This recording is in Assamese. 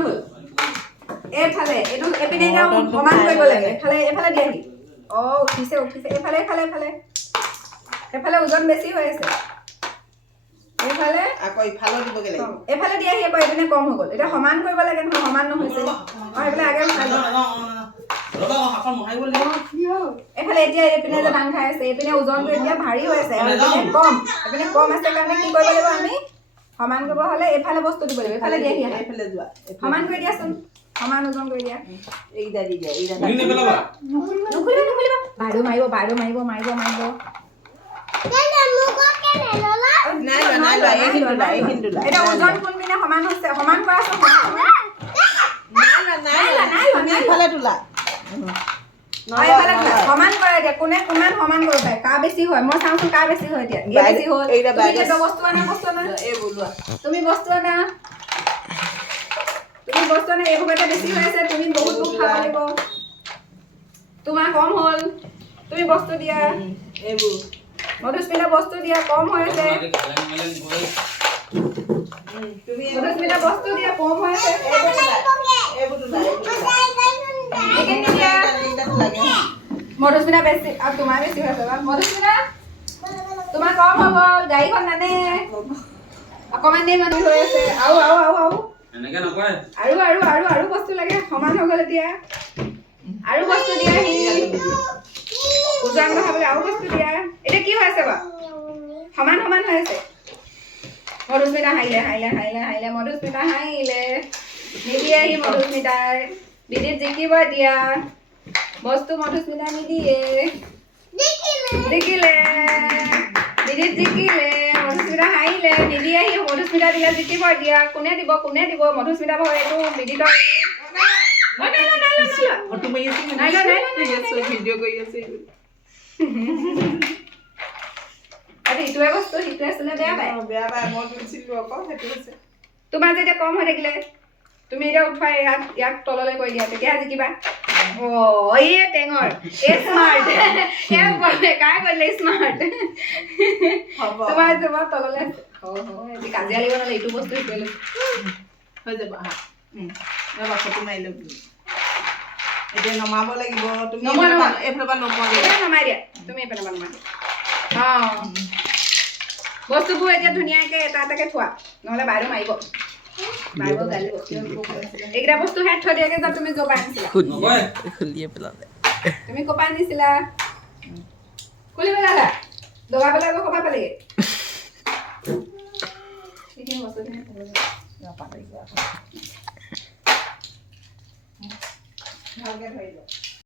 হ'ল এইফালে এইটো এপিনে এতিয়া সমান কৰিব লাগে এফালে দিয়াহি উঠিছে এফালে ওজন বেছি হৈ আছে এইফালে আকৌ ইফালে দিবগে লাগিব এফালে দিয়াহি আকৌ এপিনে কম হৈ গ'ল এতিয়া সমান কৰিব লাগে নহয় সমান নহৈছে এইফালে আগে উঠাই এইফালে এতিয়া এইপিনে যে দাং খাই আছে এইপিনে ওজনটো এতিয়া ভাৰী হৈ আছে আৰু এইপিনে কম আছে কাৰণে কি কৰিব লাগিব আমি সমান কৰিব হ'লে এইফালে বস্তু দিব লাগিব এইফালে দিয়াহি এইফালে যোৱা সমান কৰি দিয়াচোন সমান ওজন কৰি দিয়া এইটা দি দিয়া এইটা নুখুলিবা বাইদেউ মাৰিব এতিয়া ওজন কোনপিনে সমান হৈছে সমান কৰাচোন ইফালে তোলা সমান কৰে এতিয়া কোনে কিমান সমান কৰিব পাৰে কাৰ বেছি হয় মই চাওঁচোন কাৰ বেছি হয় এতিয়া বেছি হ'ল বস্তু আনা তুমি বস্তু আনা এইভাগতে বেছি হৈ আছে তুমি বহুত খাব লাগিব তোমাৰ কম হ'ল তুমি বস্তু দিয়া এইবোৰ মধুস্মিতা বস্তু দিয়া কম হৈ আছে মধুস্মিতা বস্তু দিয়া কম হৈ আছে মধুস্মিতা বেছি আৰু তোমাৰ বেছি হৈ আছে মধুস্মিতা তোমাৰ কম হ'ব গাড়ীখন নানে অকমান দেৰি মানুহ হৈ আছে আৰু এনেকে নকয় আৰু বস্তু লাগে সমান হৈ গ'ল এতিয়া আৰু বস্তু দিয়া ওজন বঢ়াবলৈ আৰু বস্তু দিয়া এতিয়া কি হৈ আছে বাৰু সমান হৈ আছে মধুস্মিতা হাৰিলে মধুস্মিতা হাৰিলে নিদিয়েহি মধুস্মিতাই বিদিত জিকিব এতিয়া বস্তু মধুস্মিতা নিদিয়ে জিকিলে বিদিত জিকিলে মধুস্মিতা হাৰিলে নিদিয়েহি মধুস্মিতা দিলে জিকিব এতিয়া কোনে দিব মধুস্মিতা ভাই এইটো বিদিতৰ ভিডিঅ' কৰি আছে ইটোৱে বস্তু সিটোৱে আছিলে বেয়া পায় মই তুলিছিলো আকৌ সেইটো হৈছে তোমাৰ যেতিয়া কম হৈ থাকিলে তুমি এতিয়া উঠোৱা ইয়াক তললৈ কৰি দিয়া তেতিয়া জিকিবা এই টেঙৰ স্মাৰ্ট কাই কৰিলে স্মাৰ্ট তোমাৰ তললৈ কাজিয়া লাগিব নহ'লে এইটো বস্তু সিটোৱে হৈ যাব ফটো মাৰি ল'ব এতিয়া নমাব লাগিব তুমি এইফালৰ পৰা নমাই দিয়া তুমি এইফালৰ পৰা নমাই দিয়া বস্তুবোৰ এতিয়া ধুনীয়াকৈ এটা এটাকৈ থোৱা নহ'লে বাইদেউ মাৰিব গালিব এইকেইটা বস্তু হেড থৈ দিয়াকৈ যা তুমি ক'ৰ পৰা আনিছিলা তুমি ক'ৰ পৰা আনিছিলা খুলি পেলালা দবা পেলাই আকৌ ক'ৰ পৰা পালেগৈ সেইখিনি বস্তুখিনি ভালকৈ ধৰি লওঁ